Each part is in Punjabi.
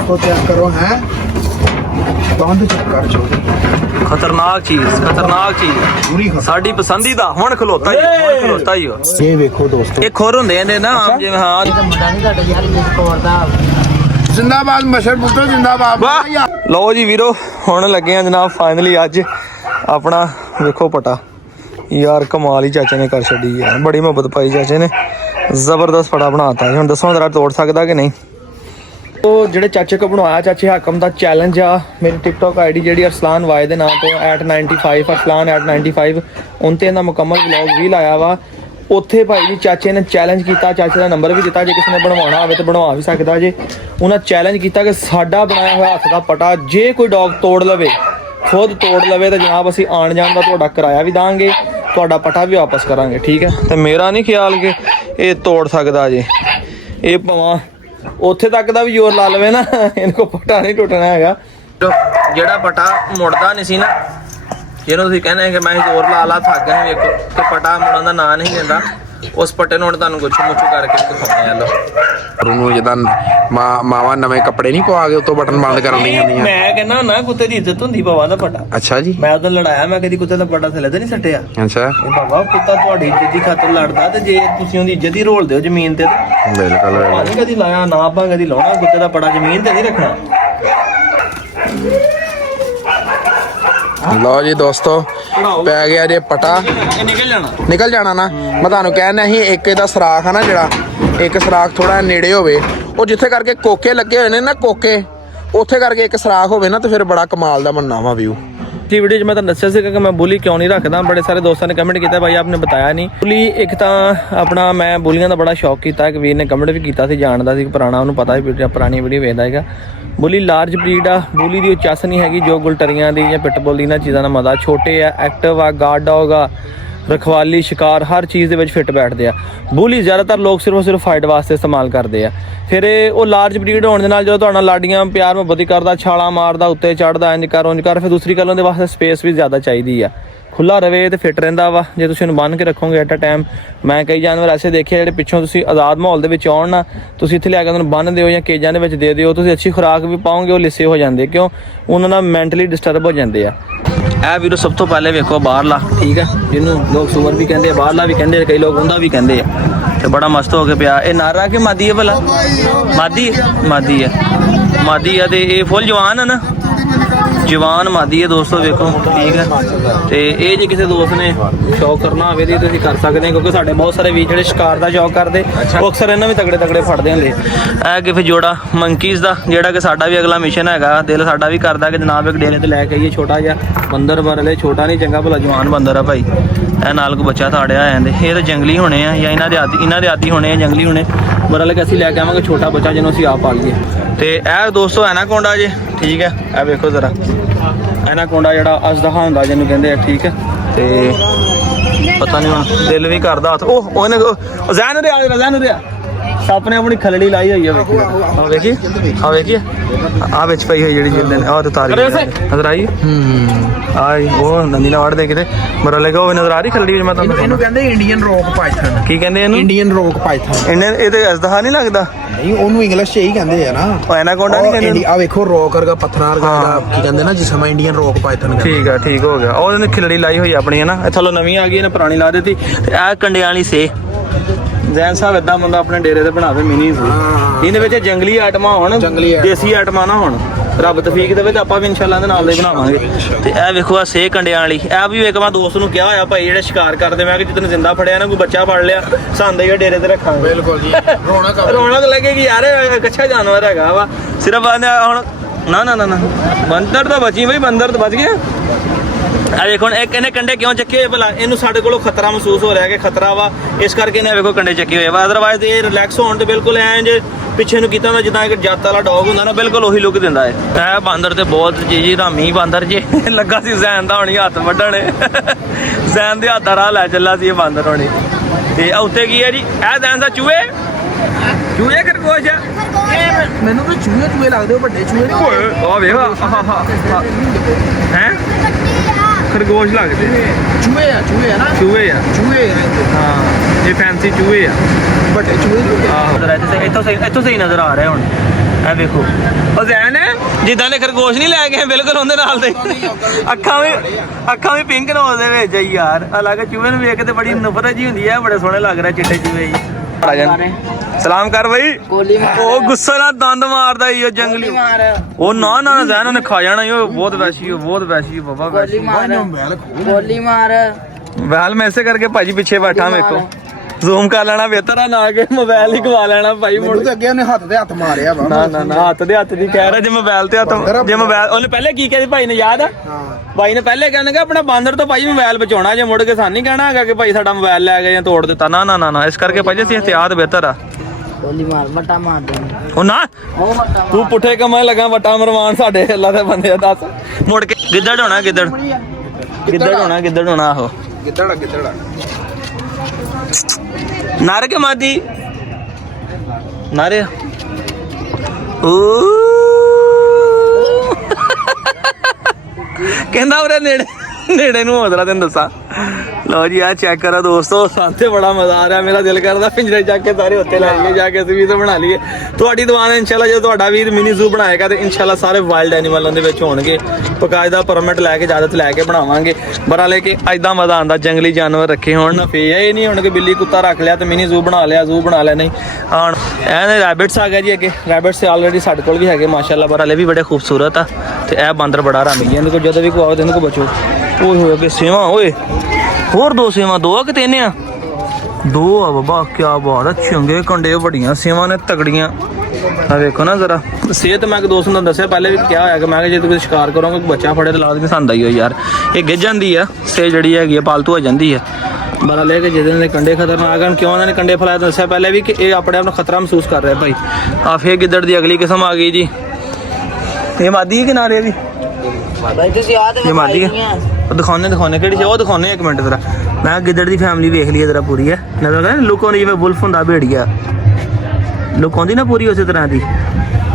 दोस्तों चेक करो हैं बंद कर छोड़ खतरनाक चीज पूरी साडी पसंदीदा हुण खलोता ही हो ये देखो दोस्तों ये खुर हुंदे ने ना आम जिवें हां जिंदाबाद मशर पुत्रो जिंदाबाद लो जी वीरो हुण लगे हैं जनाब फाइनली अज अपना देखो पटा यार कमाल ही चाचे ने कर छड़ी है बड़ी मुहब्बत पाई चाचे ने जबरदस्त पटा बनाता है हुण दसो जरा तोड़ सकदा कि नहीं तो ਜਿਹੜੇ ਚਾਚੇ ਕੋ ਬਣਵਾਇਆ ਚਾਚੇ ਹਾਕਮ ਦਾ ਚੈਲੰਜ ਆ ਮੇਰੀ ਟਿਕਟੌਕ ਆਈਡੀ ਜਿਹੜੀ ਅਰਸਲਾਨ ਵਾਏ ਦੇ ਨਾਂ ਤੋਂ @95 ਅਰਸਲਾਨ @95 ਉਨ ਤੇ ਇਹਦਾ ਮੁਕੰਮਲ ਵਲੌਗ ਵੀ ਲਾਇਆ ਵਾ ਉੱਥੇ ਭਾਈ ਜੀ ਚਾਚੇ ਨੇ ਚੈਲੰਜ ਕੀਤਾ ਚਾਚੇ ਦਾ ਨੰਬਰ ਵੀ ਦਿੱਤਾ ਜੇ ਕਿਸੇ ਨੇ ਬਣਵਾਉਣਾ ਹੋਵੇ ਤਾਂ ਬਣਵਾ ਵੀ ਸਕਦਾ ਜੇ ਉਹਨਾਂ ਚੈਲੰਜ ਕੀਤਾ ਕਿ ਸਾਡਾ ਬਣਾਇਆ ਹੋਇਆ ਹੱਥ ਦਾ ਪਟਾ ਜੇ ਕੋਈ ਡੌਗ ਤੋੜ ਲਵੇ ਖੁਦ ਤੋੜ ਲਵੇ ਤਾਂ ਜਨਾਬ ਅਸੀਂ ਆਣ ਜਾਣ ਦਾ ਤੁਹਾਡਾ ਕਿਰਾਇਆ ਵੀ ਦਾਂਗੇ ਤੁਹਾਡਾ ਪਟਾ ਵੀ ਵਾਪਸ ਕਰਾਂਗੇ ਠੀਕ ਹੈ ਤੇ ਮੇਰਾ ਨਹੀਂ ਖਿਆਲ ਕਿ ਇਹ ਤੋੜ ਸਕਦਾ ਜੇ ਇਹ ਭਾਵਾਂ ਉੱਥੇ ਤੱਕ ਦਾ ਵੀ ਜ਼ੋਰ ਲਾ ਲਵੇ ਨਾ ਇਹਨੂੰ ਕੋ ਪਟਾ ਨਹੀਂ ਟੁੱਟਣਾ ਹੈਗਾ ਜਿਹੜਾ ਪਟਾ ਮੁੜਦਾ ਨਹੀਂ ਸੀ ਨਾ ਜਿਹਨੂੰ ਤੁਸੀਂ ਕਹਿੰਦੇ ਕਿ ਮੈਂ ਜ਼ੋਰ ਲਾ ਥੱਕ ਗਿਆ ਵੇਖੋ ਕਿ ਪਟਾ ਮੁੜਨ ਦਾ ਨਾਂ ਨਹੀਂ ਲੈਂਦਾ ਉਸ ਪਟੇ ਨੂੰ ਤੁਹਾਨੂੰ ਗੁੱਛ ਮੁੱਛ ਕਰਕੇ ਦਿਖਾਉਂਦੇ ਆ ਲੋ ਉਹਨੂੰ ਜਦਾਂ ਮਾਵਾ ਨਵੇਂ ਕੱਪੜੇ ਨਹੀਂ ਪਵਾ ਕੇ ਉਤੋਂ ਬਟਨ ਬੰਦ ਕਰਨੀ ਹੁੰਦੀਆਂ ਮੈਂ ਕਹਿੰਦਾ ਨਾ ਕੁੱਤੇ ਦੀ ਇੱਜ਼ਤ ਹੁੰਦੀ ਬਾਬਾ ਦਾ ਪਟਾ ਅੱਛਾ ਜੀ ਮੈਂ ਉਦੋਂ ਲੜਾਇਆ ਮੈਂ ਕਦੀ ਕੁੱਤੇ ਦਾ ਪਟਾ ਥੱਲੇ ਤੇ ਨਹੀਂ ਸੱਟਿਆ ਅੱਛਾ ਇਹ ਬਾਬਾ ਕੁੱਤਾ ਤੁਹਾਡੀ ਇੱਜ਼ਤ ਦੀ ਖਾਤਰ ਲੜਦਾ ਤੇ ਜੇ ਤੁਸੀਂ ਉਹਦੀ ਇੱਜ਼ਤ ਹੀ ਰੋਲ ਦਿਓ ਜ਼ਮੀਨ ਤੇ ਬਿਲਕੁਲ ਪਾਣੀ ਕਦੀ ਲਾਇਆ ਨਾ ਆਪਾਂ ਕਦੀ ਲਾਉਣਾ ਕੁੱਤੇ ਦਾ ਪਟਾ ਜ਼ਮੀਨ ਤੇ ਨਹੀਂ ਰੱਖਣਾ ਲਓ ਜੀ ਦੋਸਤੋ ਪੈ ਗਿਆ ਜੇ ਪਟਾ ਨਿਕਲ ਜਾਣਾ ਨਾ ਮੈਂ ਤੁਹਾਨੂੰ ਕਹਿਣਾ ਸੀ ਇੱਕ ਇਹਦਾ ਸਰਾਖ ਆ ਨਾ ਜਿਹੜਾ ਇੱਕ ਸਰਾਖ ਥੋੜਾ ਨੇੜੇ ਹੋਵੇ ਉਹ ਜਿੱਥੇ ਕਰਕੇ ਕੋਕੇ ਲੱਗੇ ਹੋਏ ਨੇ ਨਾ ਕੋਕੇ ਉੱਥੇ ਕਰਕੇ ਇੱਕ ਸਰਾਖ ਹੋਵੇ ਨਾ ਤੇ ਫਿਰ ਬੜਾ ਕਮਾਲ ਦਾ ਬਣਨਾ ਵਾ ਵਿਊ इस वीडियो में तो दस्या कि मैं बुली क्यों नहीं रखता बड़े सारे दोस्तों ने कमेंट किया भाई आपने बताया नहीं बुली एक तो अपना मैं बुलियां का बड़ा शौक किया कि वीर ने कमेंट भी किया जानता सी पुराना उन्होंने पता भी पुरानी वीडियो वेखदा हैगा बुली लार्ज ब्रीड आ बुली की चस नहीं हैगी जो गुलटरियां दी या पिटबुल इन्हां चीज़ों का मजा छोटे आ एक्टिव आ गार्ड डॉग आ रखवाली शिकार हर चीज़ के फिट बैठते हैं बुली ज़्यादातर लोग सिर्फ फाइट वास्ते इस्तेमाल करते हैं फिर वो लार्ज ब्रीड होने के नाल जो तुहाडे नाल लाडियां प्यार मुहब्बत करदा छाला मारदा उत्ते चढ़दा इंज कर फिर दूसरी गल उहदे वास्ते स्पेस भी ज़्यादा चाहिदी है खुला रवे तो फिट रहिंदा वा जे तुसीं उहनूं बन के रखोगे एट अ टाइम मैं कई जानवर ऐसे देखे जिहड़े पिछों तुसीं आज़ाद माहौल दे विच आउण ना तुसीं इत्थे लिया के उहनूं बन दिओ जां केजां दे विच दे दिओ तुसीं अच्छी खुराक भी पाओगे वो लिस्से हो जांदे क्यों उहनां नाल मैंटली डिस्टर्ब हो जांदे आ ਇਹ ਵੀਰੋ ਸਭ ਤੋਂ ਪਹਿਲੇ ਵੇਖੋ ਬਾਹਰਲਾ ਠੀਕ ਹੈ ਜਿਹਨੂੰ ਲੋਕ ਸੁਵਰ ਵੀ ਕਹਿੰਦੇ ਆ ਬਾਹਰਲਾ ਵੀ ਕਹਿੰਦੇ ਕਈ ਲੋਕ ਉਹਦਾ ਵੀ ਕਹਿੰਦੇ ਆ ਤੇ ਬੜਾ ਮਸਤ ਹੋ ਕੇ ਪਿਆ ਇਹ ਨਾਰਾ ਕਿ ਮਾਦੀ ਹੈ ਭਲਾ ਮਾਦੀ ਹੈ ਤੇ ਇਹ ਫੁੱਲ ਜਵਾਨ ਹੈ ਨਾ ਜਵਾਨ ਮਾਦੀ ਹੈ ਦੋਸਤੋ ਵੇਖੋ ਠੀਕ ਹੈ ਤੇ ਇਹ ਜੇ ਕਿਸੇ ਦੋਸਤ ਨੇ ਸ਼ੌਕ ਕਰਨਾ ਹੋਵੇ ਤੇ ਤੁਸੀਂ ਕਰ ਸਕਦੇ ਹੋ ਕਿਉਂਕਿ ਸਾਡੇ ਬਹੁਤ ਸਾਰੇ ਵੀਰ ਜਿਹੜੇ ਸ਼ਿਕਾਰ ਦਾ ਸ਼ੌਕ ਕਰਦੇ ਉਹ ਅਕਸਰ ਇਹਨਾਂ ਵੀ ਤਗੜੇ ਫੜਦੇ ਹੁੰਦੇ ਇਹ ਕਿ ਫਿਰ ਜੋੜਾ ਮੰਕੀਜ਼ ਦਾ ਜਿਹੜਾ ਕਿ ਸਾਡਾ ਵੀ ਅਗਲਾ ਮਿਸ਼ਨ ਹੈਗਾ ਦਿਲ ਸਾਡਾ ਵੀ ਕਰਦਾ ਕਿ ਜਨਾਬ ਇੱਕ ਡੇਰੇ ਤੇ ਲੈ ਕੇ ਆਈਏ ਛੋਟਾ ਜਿਹਾ ਬੰਦਰ ਬਰਲੇ ਛੋਟਾ ਨਹੀਂ ਚੰਗਾ ਭਲਾ ਜਵਾਨ ਬੰਦਰ ਆ ਭਾਈ ਇਹ ਨਾਲ ਕੋ ਬੱਚਾ ਤਾੜਿਆ ਆ ਜਾਂਦੇ ਇਹ ਤਾਂ ਜੰਗਲੀ ਹੋਣੇ ਆ ਜਾਂ ਇਹਨਾਂ ਦੇ ਆਦੀ ਹੋਣੇ ਆ ਜੰਗਲੀ ਹੋਣੇ ਬਰਲੇ ਕਿ ਅਸੀਂ ਲੈ ਕੇ ਆਵਾਂਗੇ ਛੋਟਾ ਬੱਚਾ ਜਿਹਨੂੰ ਅਸੀਂ ਆਪ ਪਾਲੀਏ ਤੇ ਇਹ ਦੋਸਤੋ ਐਨਾਕੋਂਡਾ ਜੇ ਠੀਕ ਹੈ ਇਹ ਵੇਖੋ ਜ਼ਰਾ ਐਨਾਕੋਂਡਾ ਜਿਹੜਾ ਅਜ਼ਦਹਾ ਹੁੰਦਾ ਜਿਹਨੂੰ ਕਹਿੰਦੇ ਆ ਠੀਕ ਹੈ ਤੇ ਪਤਾ ਨਹੀਂ ਹੁਣ ਦਿਲ ਵੀ ਕਰਦਾ ਹੱਥ ਉਹਨੇ ਜ਼ੈਨ ਰਿਆ ਸੱਪ ਨੇ ਆਪਣੀ ਖਲੜੀ ਲਾਈ ਹੋਈ ਆ ਵੇਖੀ ਆ ਵਿੱਚ ਪਈ ਹੋਈ ਜਿਹੜੀ ਜਿੰਦੇ ਨੇ ਆਹ ਤਾਰੀ ਨਜ਼ਰ ਆਈ ਆਈ ਉਹ ਨੰਦੀ ਨਾਲ ਵੜਦੇ ਕਿਤੇ ਮਰ ਲੱਗਾ ਉਹ ਨਜ਼ਰ ਆ ਰਹੀ ਖਲੜੀ ਮੈਂ ਤੁਹਾਨੂੰ ਇਹਨੂੰ ਕਹਿੰਦੇ ਇੰਡੀਅਨ ਰੌਕ ਪਾਇਥਨ ਕੀ ਕਹਿੰਦੇ ਇਹਨੂੰ ਇੰਡੀਅਨ ਰੌਕ ਪਾਇਥਨ ਇੰਡੀਅਨ ਇਹ ਤੇ ਅਜ਼ਦਹਾ ਨਹੀਂ ਲੱਗਦਾ ਨਹੀਂ ਉਹਨੂੰ ਇੰਗਲਿਸ਼ ਚ ਇਹੀ ਕਹਿੰਦੇ ਆ ਨਾ ਉਹ ਐਨਾਕੋਂਡਾ ਨਹੀਂ ਕਹਿੰਦੇ ਆ ਵੇਖੋ ਰੌਕ ਵਰਗਾ ਪੱਥਰਾਂ ਵਰਗਾ ਕੀ ਕਹਿੰਦੇ ਨਾ ਜਿਸ ਸਮੇਂ ਇੰਡੀਅਨ ਰੌਕ ਪਾਇਥਨ ਠੀਕ ਹੋ ਗਿਆ ਉਹਨੇ ਖਿਲੜੀ ਲਾਈ ਹੋਈ ਆਪਣੀ ਹੈ ਨਾ ਇਹ ਥੱਲੋਂ ਨਵੀਂ ਆ ਗਈ ਇਹਨੇ ਪੁਰਾਣੀ ਲਾ ਦਿੱਤੀ ਤੇ ਇਹ ਕੰਡਿਆਂ ਵਾਲੀ ਸੇ ਜ਼ੈਨ ਸਾਹਿਬ ਇਦਾਂ ਬੰਦਾ ਆਪਣੇ ਡੇਰੇ ਤੇ ਬਣਾਵੇ ਮਿਨੀ ਸੀ ਇਹਦੇ ਵਿੱਚ ਜੰਗਲੀ ਆਈਟਮਾਂ ਹੋਣ ਦੇਸੀ ਆਈਟਮਾਂ ਨਾ ਹੋਣ ਰੱਬ ਤੌਫੀਕ ਦੇਵੇ ਤੇ ਆਪਾਂ ਵੀ ਇਨਸ਼ਾਅੱਲਾ ਦੇ ਨਾਲ ਦੇ ਬਣਾਵਾਂਗੇ ਤੇ ਇਹ ਵੇਖੋ ਆ ਸੇ ਕੰਡਿਆਂ ਵਾਲੀ ਇਹ ਵੀ ਇੱਕ ਮੈਂ ਦੋਸਤ ਨੂੰ ਕਿਹਾ ਹੋਇਆ ਭਾਈ ਜਿਹੜੇ ਸ਼ਿਕਾਰ ਕਰਦੇ ਮੈਂ ਕਿ ਜਿੱਦਣ ਜ਼ਿੰਦਾ ਫੜਿਆ ਨਾ ਕੋਈ ਬੱਚਾ ਫੜ ਲਿਆ ਸਾਨੂੰ ਹੀ ਡੇਰੇ ਤੇ ਰੱਖਾਂਗੇ ਬਿਲਕੁਲ ਜੀ ਰੌਣਕ ਲੱਗੇਗੀ ਯਾਰ ਕੱਚਾ ਜਾਨਵਰ ਹੈਗਾ ਵਾ ਸਿਰਫ ਹੁਣ ਨਾ ਬੰਦਰ ਤਾਂ ਬਚੀ ਬਈ ਬੰਦਰ ਤਾਂ ਬਚ ਗਿਆ ਆ ਵੇਖੋ ਹੁਣ ਇੱਕ ਇਹਨੇ ਕੰਡੇ ਕਿਉਂ ਚੱਕੇ ਹੋਏ ਭਲਾ ਇਹਨੂੰ ਸਾਡੇ ਕੋਲੋਂ ਖਤਰਾ ਮਹਿਸੂਸ ਹੋ ਰਿਹਾ ਕਿ ਖਤਰਾ ਵਾ ਇਸ ਕਰਕੇ ਇਹਨੇ ਵੇਖੋ ਕੰਡੇ ਚੱਕੇ ਹੋਏ ਵਾ ਅਦਰਵਾਈਜ਼ ਇਹ ਰਿਲੈਕਸ ਹੋਣ ਤੇ ਬਿਲਕੁਲ ਐਂ ਜੇ ਪਿੱਛੇ ਨੂੰ ਕੀਤਾ ਹੁੰਦਾ ਜਿੱਦਾਂ ਇੱਕ ਜੱਤ ਵਾਲਾ ਡੌਗ ਹੁੰਦਾ ਨਾ ਬਿਲਕੁਲ ਉਹੀ ਲੁੱਕ ਦਿੰਦਾ ਹੈ ਇਹ ਬਾਂਦਰ ਤੇ ਬਹੁਤ ਜੀ ਰਾਮੀ ਬਾਂਦਰ ਜੇ ਲੱਗਾ ਸੀ ਜ਼ੈਨ ਦਾ ਹੋਣੀ ਹੱਥ ਵੱਢਣ ਜ਼ੈਨ ਦੇ ਹੱਥ ਦਾ ਰਾਹ ਲੈ ਚੱਲਾ ਸੀ ਇਹ ਬਾਂਦਰ ਹੋਣੀ ਤੇ ਉੱਤੇ ਕੀ ਹੈ ਜੀ ਇਹ ਜ਼ੈਨ ਦਾ ਚੂਹੇ ਖਰਗੋਸ਼ ਮੈਨੂੰ ਤਾਂ ਚੂਹੇ ਲੱਗਦੇ ਵੱਡੇ ਚੂਹੇ ਆ ਵੇਖ ਹੈ ਖਰਗੋਸ਼ ਲੱਗਦੇ ਚੂਹੇ ਆ ਨਾ ਚੂਹੇ ਆ ਹਾਂ ਇਹ ਫੈਂਸੀ ਚੂਹੇ ਆ ਵੱਡੇ ਚੂਹੇ ਆਹੋ ਇੱਥੋਂ ਸਹੀ ਨਜ਼ਰ ਆ ਰਿਹਾ ਹੁਣ ਇਹ ਵੇਖੋ ਉਹ ਜ਼ੈਨ ਜਿੱਦਾਂ ਦੇ ਖਰਗੋਸ਼ ਨਹੀਂ ਲੈ ਗਏ ਬਿਲਕੁਲ ਉਹਦੇ ਨਾਲ ਦੇ ਅੱਖਾਂ ਵੀ ਪਿੰਕ ਨੋਜ਼ ਦੇ ਵਿੱਚ ਆ ਯਾਰ ਅਲੱਗ ਚੂਹੇ ਨੂੰ ਵੇਖ ਕੇ ਤੇ ਬੜੀ ਨਫ਼ਰਤ ਜੀ ਹੁੰਦੀ ਹੈ ਬੜੇ ਸੋਹਣੇ ਲੱਗ ਰਹੇ ਚਿੱਟੇ ਚੂਹੇ ਜੀ ਆ ਜਾਣ ਸਲਾਮ ਕਰ ਬਈ ਉਹ ਗੁੱਸੇ ਨਾਲ ਦੰਦ ਮਾਰਦਾ ਈ ਉਹ ਜੰਗਲੀ ਉਹ ਨਾ ਜ਼ੈਨ ਉਹਨੇ ਖਾ ਜਾਣਾ ਈ ਉਹ ਬਹੁਤ ਵੈਸ਼ੀ ਬਾਬਾ ਵੈਸ਼ੀ ਗੋਲੀ ਮਾਰ ਵੈਲ ਮੈਂ ਇਸੇ ਕਰਕੇ ਭਾਜੀ ਪਿੱਛੇ ਬੈਠਾ ਵੇਖੋ ਜ਼ੂਮ ਕਰ ਲੈਣਾ ਬਿਹਤਰ ਆ ਨਾ ਕਿ ਮੋਬਾਈਲ ਹੀ ਗਵਾ ਲੈਣਾ ਭਾਈ ਮੁੜ ਤੇ ਅੱਗੇ ਉਹਨੇ ਹੱਥ ਦੇ ਹੱਥ ਮਾਰਿਆ ਵਾ ਨਾ ਹੱਥ ਦੀ ਕਹਿ ਰਿਹਾ ਜੇ ਮੋਬਾਈਲ ਤੇ ਹੱਥ ਜੇ ਮੋਬਾਈਲ ਉਹਨੇ ਪਹਿਲੇ ਕੀ ਕਿਹਾ ਸੀ ਭਾਈ ਨੇ ਯਾਦ ਆ ਭਾਈ ਨੇ ਪਹਿਲੇ ਕਹਿਣਗੇ ਆਪਣਾ ਬਾਂਦਰ ਤੋਂ ਭਾਈ ਮੋਬਾਈਲ ਬਚਾਉਣਾ ਜੇ ਮੁੜ ਕੇ ਸਾਨੂੰ ਨਹੀਂ ਕਹਿਣਾ ਹੈਗਾ ਕਿ ਭਾਈ ਸਾਡਾ ਮੋਬਾਈਲ ਲੈ ਗਏ ਜਾਂ ਤੋੜ ਦਿੱਤਾ ਨਾ ਇਸ ਕਰਕੇ ਭਾਈ ਅਸੀਂ ਇhtiyat ਬਿਹਤਰ ਆ ਗੋਲੀ ਮਾਰ ਵਟਾ ਮਾਰ ਦੇ ਉਹ ਨਾ ਉਹ ਵਟਾ ਤੂੰ ਪੁੱਠੇ ਕੰਮਾਂ ਲੱਗਾ ਵਟਾ ਮਰਵਾਨ ਸਾਡੇ ਅੱਲਾ ਦੇ ਬੰਦੇ ਆ ਦੱਸ ਮੁੜ ਕੇ ਗਿੱਦੜ ਹੋਣਾ ਗਿੱਦੜ ਹੋਣਾ ਆਹੋ ਗਿੱਦੜ ਨਾਰੇ ਕੇ ਮਾਦੀ ਨਾਰੇ ਕਹਿੰਦਾ ਉਹਦੇ ਨੇੜੇ ਨੂੰ ਹੋਦਰਾ ਤੈਨੂੰ ਦੱਸਾਂ ਲਓ ਜੀ ਆ ਚੈੱਕ ਕਰੋ ਦੋਸਤੋ ਸਾਨੂੰ ਤੇ ਬੜਾ ਮਜ਼ਾ ਆ ਰਿਹਾ ਮੇਰਾ ਦਿਲ ਕਰਦਾ ਪਿੰਜਰੇ ਜਾ ਕੇ ਸਾਰੇ ਉੱਤੇ ਲੈ ਜਾਈਏ ਜਾ ਕੇ ਅਸੀਂ ਵੀ ਤਾਂ ਬਣਾ ਲਈਏ ਤੁਹਾਡੀ ਦੁਆ ਨਾਲ ਇਨਸ਼ਾਅੱਲਾ ਜਦੋਂ ਤੁਹਾਡਾ ਵੀਰ ਮਿਨੀ ਜ਼ੂ ਬਣਾਏਗਾ ਤੇ ਇਨਸ਼ਾਅੱਲਾ ਸਾਰੇ ਵਾਈਲਡ ਐਨੀਮਲਾਂ ਦੇ ਵਿੱਚ ਹੋਣਗੇ ਬਕਾਇਦਾ ਪਰਮਿਟ ਲੈ ਕੇ ਇਜਾਜ਼ਤ ਲੈ ਕੇ ਬਣਾਵਾਂਗੇ ਬਰਾ ਲੈ ਕੇ ਐਦਾਂ ਮਜ਼ਾ ਆਉਂਦਾ ਜੰਗਲੀ ਜਾਨਵਰ ਰੱਖੇ ਹੋਣ ਨਾ ਫੇ ਇਹ ਨਹੀਂ ਹੁਣ ਕਿ ਬਿੱਲੀ ਕੁੱਤਾ ਰੱਖ ਲਿਆ ਤੇ ਮਿਨੀ ਜ਼ੂ ਬਣਾ ਲਿਆ ਨਹੀਂ ਹਾਂ ਇਹ ਰੈਬਿਟਸ ਆ ਗਿਆ ਜੀ ਅੱਗੇ ਰੈਬਿਟਸ ਆਲਰੇਡੀ ਸਾਡੇ ਕੋਲ ਵੀ ਹੈਗੇ ਮਾਸ਼ਾਅੱਲਾ ਬਰਾ ਲੈ ਵੀ ਬੜੇ ਖੂਬਸੂਰਤ ਆ ਤੇ ਇਹ ਬਾਂਦਰ ਬੜਾ ਰਾਮੀ ਇਹਨੂੰ ਕੋ ਜਦੋਂ ਵੀ ਕੋ ਆਓ ਇਹਨੂੰ ਕੋ ਬਚੋ ਓਏ ਹੋਏ ਅੱਗੇ ਸੇਵਾ ਓਏ ਹੋਰ ਦੋ ਸੇਵਾ ਦੋ ਆ ਕਿ ਤਿੰਨ ਆ ਦੋ ਆ ਬਾਬਾ ਕੀ ਬਾਤ ਆ ਚੰਗੇ ਕੰਡੇ ਵੱਡੀਆਂ ਸੇਵਾ ਨੇ ਤਗੜੀਆਂ ਆ ਵੇਖੋ ਨਾ ਜ਼ਰਾ ਸਿਹਤ ਮੈਂ ਇੱਕ ਦੋਸਤ ਨੂੰ ਦੱਸਿਆ ਪਹਿਲੇ ਵੀ ਕਿਹਾ ਹੋਇਆ ਕਿ ਮੈਂ ਜੇ ਤੁਸੀਂ ਸ਼ਿਕਾਰ ਕਰੋਗੇ ਬੱਚਾ ਫੜੇ ਤੇ ਲਾਜ਼ਮੀ ਸੰਦਾ ਹੀ ਹੋ ਯਾਰ ਇਹ ਗਿੱਜ ਜਾਂਦੀ ਆ ਸੇ ਜਿਹੜੀ ਹੈਗੀ ਆ ਪਾਲਤੂ ਹੋ ਜਾਂਦੀ ਆ ਬੜਾ ਲੈ ਕੇ ਜਿਹਦੇ ਨੇ ਕੰਡੇ ਖਤਰਨਾਕ ਹਨ ਕਿਉਂ ਉਹਨਾਂ ਨੇ ਕੰਡੇ ਫਲਾਏ ਦੱਸਿਆ ਪਹਿਲੇ ਵੀ ਕਿ ਇਹ ਆਪਣੇ ਆਪ ਨੂੰ ਖਤਰਾ ਮਹਿਸੂਸ ਕਰ ਰਿਹਾ ਭਾਈ ਆ ਫੇਰ ਗਿੱਦੜ ਦੀ ਅਗਲੀ ਕਿਸਮ ਆ ਗਈ ਜੀ ਇਹ ਮਾਦੀ ਕਿ ਨਾਲੇ ਵੀ ਭਾਈ ਤੁਸੀਂ ਆ ਤੇ ਮਾਦੀ ਦਿਖਾਉਣੇ ਕਿਹੜੀ ਸੀ ਉਹ ਦਿਖਾਉਣੇ ਇੱਕ ਮਿੰਟ ਜ਼ਰਾ ਮੈਂ ਗਿੱਦੜ ਦੀ ਫੈਮਿਲੀ ਵੇਖ ਲਈ ਜ਼ਰਾ ਪੂਰੀ ਹੈ ਨਜ਼ਰ ਆ ਲੁੱਕ ਆਉਂਦੀ ਜਿਵੇਂ ਵੁਲਫ ਹੁੰਦਾ ਭੇੜੀਆ ਲੁੱਕ ਆਉਂਦੀ ਨਾ ਪੂਰੀ ਉਸੇ ਤਰ੍ਹਾਂ ਦੀ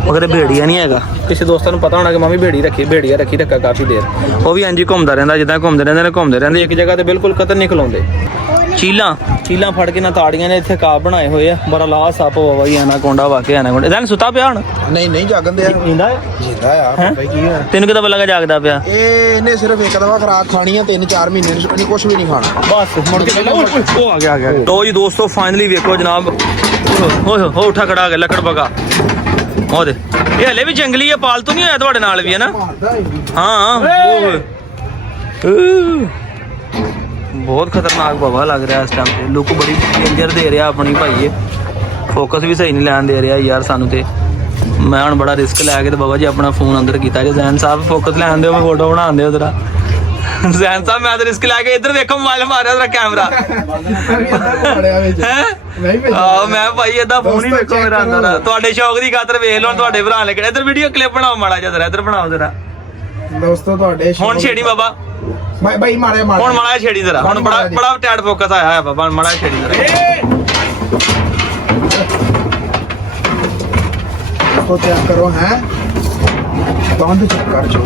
ਮਗਰ ਭੇੜੀਆ ਨਹੀਂ ਹੈਗਾ ਕਿਸੇ ਦੋਸਤਾਂ ਨੂੰ ਪਤਾ ਹੋਣਾ ਕਿ ਮਾਮੀ ਭੇੜੀਆ ਰੱਖੀ ਰੱਖਾ ਕਾਫੀ ਦੇਰ ਉਹ ਵੀ ਇੰਝ ਘੁੰਮਦਾ ਰਹਿੰਦਾ ਜਿੱਦਾਂ ਘੁੰਮਦੇ ਰਹਿੰਦੇ ਇੱਕ ਜਗ੍ਹਾ ਤੇ ਬਿਲਕੁਲ ਕਤਰ ਨਹੀਂ ਖਲੋਂਦੇ ਚੀਲਾਂ ਫੜ ਕੇ ਨਾ ਤਾੜੀਆਂ ਨੇ ਇੱਥੇ ਕਾਬ ਬਣਾਏ ਹੋਏ ਆ ਬੜਾ ਲਾਹ ਸੱਪ ਬਾਬਾ ਜੀ ਐਨਾਕੋਂਡਾ ਵਾਕਿਆ ਐਨਾਕੋਂਡਾ ਇਹਦਾ ਸੁੱਤਾ ਪਿਆ ਹੁਣ ਨਹੀਂ ਜਾਗਣ ਦੇ ਜਿੰਦਾ ਆ ਭਾਈ ਕੀ ਹੋਇਆ ਤੈਨੂੰ ਕਿਦਾਂ ਲੱਗਾ ਜਾਗਦਾ ਪਿਆ ਇਹਨੇ ਸਿਰਫ ਇੱਕ ਦਵਾ ਖਰਾਕ ਖਾਣੀ ਆ 3-4 ਮਹੀਨੇ ਨਹੀਂ ਕੁਝ ਵੀ ਨਹੀਂ ਖਾਣਾ ਬਸ ਮੁੜ ਕੇ ਉਹ ਆ ਗਿਆ ਲੋ ਜੀ ਦੋਸਤੋ ਫਾਈਨਲੀ ਵੇਖੋ ਜਨਾਬ ਓਏ ਹੋ ਉੱਠਾ ਖੜਾ ਕੇ ਲੱਕੜ ਬਗਾ ਉਹਦੇ ਇਹ ਹਲੇ ਵੀ ਜੰਗਲੀ ਆ ਪਾਲਤੂ ਨਹੀਂ ਹੋਇਆ ਤੁਹਾਡੇ ਨਾਲ ਵੀ ਹੈ ਨਾ ਹਾਂ ਬਹੁਤ ਖਤਰਨਾਕ ਬਾਬਾ ਲੱਗ ਰਿਹਾ ਇਸ ਟਾਈਮ ਤੇ ਲੁੱਕ ਬੜੀ ਡੇਂਜਰ ਦੇ ਰਿਹਾ ਆਪਣੀ ਭਾਈ ਇਹ ਫੋਕਸ ਵੀ ਸਹੀ ਨਹੀਂ ਲੈਣ ਦੇ ਰਿਹਾ ਯਾਰ ਸਾਨੂੰ ਤੇ ਮੈਂ ਹੁਣ ਬੜਾ ਰਿਸਕ ਲੈ ਕੇ ਤੇ ਬਾਬਾ ਜੀ ਆਪਣਾ ਫੋਨ ਅੰਦਰ ਕੀਤਾ ਜੇ ਜ਼ੈਨ ਸਾਹਿਬ ਫੋਕਸ ਲੈਣ ਦਿਓ ਫੋਟੋ ਬਣਾਉਣ ਦਿਓ ਜਰਾ ਜ਼ੈਨ ਸਾਹਿਬ ਮੈਂ ਤਾਂ ਰਿਸਕ ਲੈ ਕੇ ਇੱਧਰ ਵੇਖੋ ਮੋਬਾਈਲ ਮਾਰਿਆ ਤੇਰਾ ਕੈਮਰਾ ਮੈਂ ਭਾਈ ਏਦਾਂ ਫੋਨ ਹੀ ਵੇਖੋ ਮੇਰਾ ਅੰਦਰ ਤੁਹਾਡੇ ਸ਼ੌਕ ਦੀ ਖਾਤਰ ਵੇਖ ਲਓ ਤੁਹਾਡੇ ਭਰਾ ਨੇ ਕਿਹੜਾ ਇੱਧਰ ਵੀਡੀਓ ਕਲਿੱਪ ਬਣਾਓ ਮਾੜਾ ਜਿਹਾ ਜਰਾ ਇੱਧਰ ਬਣਾਓ ਜਰਾ ਦੋਸਤੋ ਤੁਹਾਡੇ ਹੁਣ ਛੇੜੀ ਬਾਬਾ ਭਾਈ ਮਾਰਿਆ ਹੁਣ ਮਾੜਾ ਛੇੜੀ ਜਰਾ ਹੁਣ ਬੜਾ ਟੈਡ ਫੋਕਸ ਆਇਆ ਹੈ ਬਾਬਾ ਮਾੜਾ ਛੇੜੀ ਜਰਾ तो चेक करो हैं बंद कर जो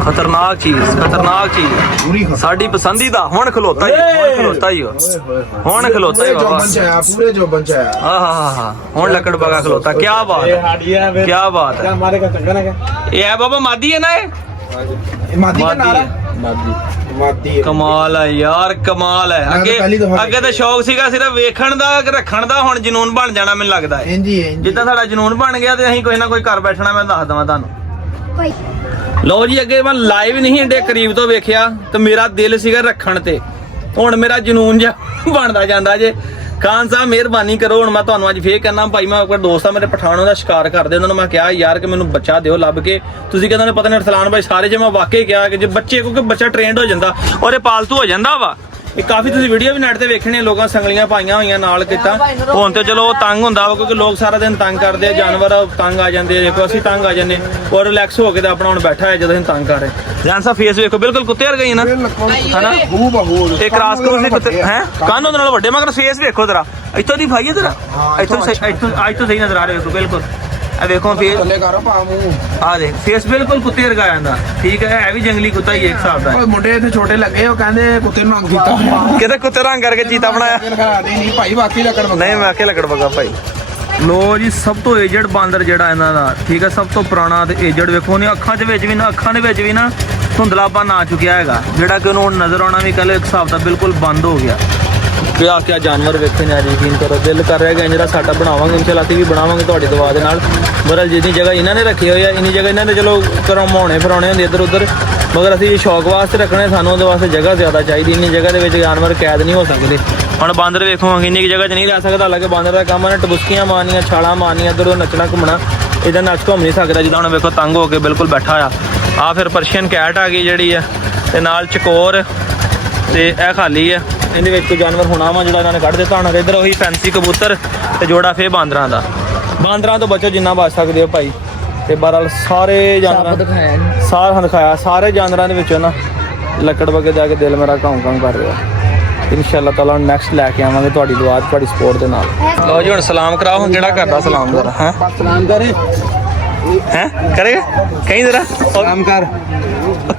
ਖਤਰਨਾਕ ਚੀਜ਼ पूरी ਸਾਡੀ ਪਸੰਦੀਦਾ ਹੁਣ ਖਲੋਤਾ ਹੀ ਹੁਣ ਖਲੋਤਾ ਹੀ ਬਾਬਾ पूरे जो बन जाया ਆਹਾ ਹੁਣ ਲੱਕੜ ਬਗਾ ਖਲੋਤਾ ਕੀ ਬਾਤ ਹੈ ਇਹ ਹੈ ਬਾਬਾ ਮਾਦੀ ਹੈ ਨਾ ਇਹ मादी का नारा मादी ਕਮਾਲ ਹੈ ਯਾਰ ਕਮਾਲ ਹੈ ਅੱਗੇ ਤਾਂ ਸ਼ੌਕ ਸੀਗਾ ਸਿਰਫ ਵੇਖਣ ਦਾ ਰੱਖਣ ਦਾ ਹੁਣ ਜਨੂਨ ਬਣ ਜਾਣਾ ਮੈਨੂੰ ਲੱਗਦਾ ਹੈ ਜਿੱਦਾਂ ਸਾਡਾ ਜਨੂਨ ਬਣ ਗਿਆ ਤੇ ਅਸੀਂ ਕੋਈ ਨਾ ਕੋਈ ਘਰ ਬੈਠਣਾ ਮੈਂ ਦੱਸ ਦਵਾਂ ਤੁਹਾਨੂੰ ਲਓ ਜੀ ਅੱਗੇ ਮੈਂ ਲਾਈਵ ਨਹੀਂ ਏਡੇ ਕਰੀਬ ਤੋਂ ਵੇਖਿਆ ਤੇ ਮੇਰਾ ਦਿਲ ਸੀਗਾ ਰੱਖਣ ਤੇ ਹੁਣ ਮੇਰਾ ਜਨੂਨ ਜਿਹਾ ਬਣਦਾ ਜਾਂਦਾ ਜੇ ਖਾਨ ਸਾਹਿਬ ਮਿਹਰਬਾਨੀ ਕਰੋ ਹੁਣ ਮੈਂ ਤੁਹਾਨੂੰ ਅੱਜ ਫੇਰ ਕਹਿਣਾ ਭਾਈ ਮੈਂ ਆਪਣੇ ਦੋਸਤ ਆ ਮੇਰੇ ਪਠਾਣੋਂ ਦਾ ਸ਼ਿਕਾਰ ਕਰਦੇ ਉਹਨਾਂ ਨੂੰ ਮੈਂ ਕਿਹਾ ਯਾਰ ਕਿ ਮੈਨੂੰ ਬੱਚਾ ਦਿਓ ਲੱਭ ਕੇ ਤੁਸੀਂ ਕਹਿੰਦੇ ਨੇ ਪਤਾ ਨਹੀਂ ਅਰਸਲਾਨ ਭਾਈ ਸਾਰੇ ਜੇ ਮੈਂ ਵਾਕਈ ਕਿਹਾ ਕਿ ਜੇ ਬੱਚੇ ਕਿਉਂਕਿ ਬੱਚਾ ਟ੍ਰੇਨਡ ਹੋ ਜਾਂਦਾ ਔਰ ਇਹ ਪਾਲਤੂ ਹੋ ਜਾਂਦਾ ਵਾ ਇਹ ਕਾਫੀ ਤੁਸੀਂ ਵੀਡੀਓ ਵੀ ਨੈਟ ਤੇ ਵੇਖਣੇ ਲੋਕਾਂ ਸੰਗਲੀਆਂ ਪਾਈਆਂ ਹੋਈਆਂ ਨਾਲ ਕੀਤਾ ਹੁਣ ਤੇ ਚਲੋ ਉਹ ਤੰਗ ਹੁੰਦਾ ਵਾ ਕਿਉਂਕਿ ਲੋਕ ਸਾਰਾ ਦਿਨ ਤੰਗ ਕਰਦੇ ਆ ਜਾਨਵਰ ਤੰਗ ਆ ਜਾਂਦੇ ਆ ਦੇਖੋ ਅਸੀਂ ਤੰਗ ਆ ਜਾਂਦੇ ਔਰ ਰਿਲੈਕਸ ਹੋ ਕੇ ਤੇ ਆਪਣਾ ਹੁਣ ਬੈਠਾ ਹੈ ਜਦੋਂ ਅਸੀਂ ਤੰਗ ਕਰ ਰਹੇ ਜਾਨ ਸਾਹਿਬ ਫੇਸ ਵੇਖੋ ਬਿਲਕੁਲ ਕੁੱਤੇ ਵਰਗਾ ਹੀ ਨਾ ਹਨਾ ਇਹ ਕ੍ਰਾਸ ਕਰੋ ਸੀ ਕੁੱਤੇ ਹੈ ਕੰਨ ਉਹਦੇ ਨਾਲ ਵੱਡੇ ਮਗਰ ਫੇਸ ਵੇਖੋ ਜਰਾ ਇੱਥੋਂ ਦੀ ਭਾਈ ਜਰਾ ਇੱਥੋਂ ਸਹੀ ਨਜ਼ਰ ਆ ਰਿਹਾ ਵੇਖੋ ਬਿਲਕੁਲ ਆ ਵੇਖੋ ਫੇਸ ਥੱਲੇ ਕਰੋ ਪਾ ਮੂੰਹ। ਆ ਦੇ ਫੇਸ ਬਿਲਕੁਲ ਕੁੱਤੇ ਵਰਗਾ ਜਾਂਦਾ ਠੀਕ ਹੈ ਇਹ ਵੀ ਜੰਗਲੀ ਕੁੱਤਾ ਹੀ ਇੱਕ ਹਿਸਾਬ ਦਾ ਓਏ ਮੁੰਡੇ ਇੱਥੇ ਛੋਟੇ ਲੱਗੇ ਉਹ ਕਹਿੰਦੇ ਕੁੱਤੇ ਨੂੰ ਰੰਗ ਕੀਤਾ ਹੋਇਆ। ਕਿਤੇ ਕੁੱਤੇ ਰੰਗ ਕਰਕੇ ਚੀਤਾ ਬਣਾਇਆ ਨਹੀਂ ਭਾਈ ਬਾਕੀ ਲੱਕੜ ਨਹੀਂ ਮੈਂ ਆਖੇ ਲੱਗੜ ਬਗਾ ਭਾਈ। ਲੋ ਜੀ ਸਭ ਤੋਂ ਏਜਡ ਬਾਂਦਰ ਜਿਹੜਾ ਇਹਨਾਂ ਦਾ ਠੀਕ ਹੈ ਸਭ ਤੋਂ ਪੁਰਾਣਾ ਤੇ ਏਜਡ ਵੇਖੋ ਨੇ ਅੱਖਾਂ ਦੇ ਵਿੱਚ ਵੀ ਨਾ ਧੁੰਦਲਾਪਨ ਆ ਚੁੱਕਿਆ ਹੈਗਾ ਜਿਹੜਾ ਕਿ ਉਹਨੂੰ ਨਜ਼ਰ ਆਉਣਾ ਵੀ ਕੱਲ ਇੱਕ ਹਿਸਾਬ ਦਾ ਬਿਲਕੁਲ ਬੰਦ ਹੋ ਗਿਆ। ਕਿਆ ਜਾਨਵਰ ਵੇਖੇ ਨੇ ਯਕੀਨ ਕਰੋ ਦਿਲ ਕਰ ਰਿਹਾ ਕਿ ਜਿਹੜਾ ਸਾਡਾ ਬਣਾਵਾਂਗੇ ਇਨਸ਼ਾਅੱਲਾ ਅਸੀਂ ਵੀ ਬਣਾਵਾਂਗੇ ਤੁਹਾਡੀ ਦੁਆ ਦੇ ਨਾਲ। ਬਰਲ ਜਿੰਨੀ ਜਗ੍ਹਾ ਇਹਨਾਂ ਨੇ ਰੱਖੀ ਹੋਈ ਆ ਇੰਨੀ ਜਗ੍ਹਾ ਇਹਨਾਂ ਦੇ ਚਲੋ ਘੁਮਾਉਣੇ ਫਿਰਾਉਣੇ ਹੁੰਦੇ ਇੱਧਰ ਉੱਧਰ ਮਗਰ ਅਸੀਂ ਸ਼ੌਕ ਵਾਸਤੇ ਰੱਖਣੇ ਸਾਨੂੰ ਉਹਦੇ ਵਾਸਤੇ ਜਗ੍ਹਾ ਜ਼ਿਆਦਾ ਚਾਹੀਦੀ ਇੰਨੀ ਜਗ੍ਹਾ ਦੇ ਵਿੱਚ ਜਾਨਵਰ ਕੈਦ ਨਹੀਂ ਹੋ ਸਕਦੇ। ਹੁਣ ਬਾਂਦਰ ਵੇਖੋ ਇੰਨੀ ਜਗ੍ਹਾ 'ਚ ਨਹੀਂ ਰਹਿ ਸਕਦਾ ਹਾਲਾਂਕਿ ਬਾਂਦਰ ਦਾ ਕੰਮ ਹੈ ਟਬੁਸਕੀਆਂ ਮਾਰਨੀਆਂ ਛਾਲਾਂ ਮਾਰਨੀਆਂ ਇੱਧਰ ਨੱਚਣਾ ਘੁੰਮਣਾ ਇਹਦਾ ਨੱਚ ਘੁੰਮ ਨਹੀਂ ਸਕਦਾ ਜਿੱਦਾਂ ਹੁਣ ਵੇਖੋ ਤੰਗ ਹੋ ਕੇ ਬਿਲਕੁਲ ਬੈਠਾ ਆ ਫਿਰ ਪਰਸ਼ੀਅਨ ਕੈਟ ਆ ਗਈ ਜਿਹੜੀ ਆ ਤੇ ਨਾਲ ਚਕੋਰ ਤੇ ਇਹ ਖਾਲੀ ਆ ਇਹਦੇ ਵਿੱਚ ਕੋਈ ਜਾਨਵਰ ਹੋਣਾ ਵਾ ਜਿਹੜਾ ਇਹਨਾਂ ਨੇ ਕੱਢ ਦਿੱਤਾ ਹੋਣਾ। ਇੱਧਰ ਉਹੀ ਫੈਂਸੀ ਕਬੂਤਰ ਤੇ ਜੋੜਾ ਫੇ ਬਾਂਦਰਾਂ ਤੋਂ ਬਚੋ ਜਿੰਨਾ ਬਚ ਸਕਦੇ ਹੋ ਭਾਈ। ਤੇ ਬਹਰਾਲ ਸਾਰੇ ਜਾਨਵਰਾਂ ਦਿਖਾਇਆ ਸਾਰੇ ਜਾਨਵਰਾਂ ਦੇ ਵਿੱਚੋਂ ਨਾ ਲੱਕੜ ਵਗੇ ਜਾ ਕੇ ਦਿਲ ਮੇਰਾ ਕੰਮ ਕਰ ਰਿਹਾ। ਇਨਸ਼ਾਅੱਲਾ ਤਾਲਾ ਨੈਕਸਟ ਲੈ ਕੇ ਆਵਾਂਗੇ ਤੁਹਾਡੀ ਦੁਆ ਤੁਹਾਡੀ ਸਪੋਰਟ ਦੇ ਨਾਲ। ਲਓ ਜੀ ਹੁਣ ਸਲਾਮ ਕਰਾਓ ਹੁਣ ਜਿਹੜਾ ਕਰਦਾ ਸਲਾਮ ਜ਼ਰਾ ਹੈ ਸਲਾਮ ਕਰੇ ਹੈ ਕਰੇਗਾ ਕਹੀਂ ਜ਼ਰਾ ਸਲਾਮ ਕਰ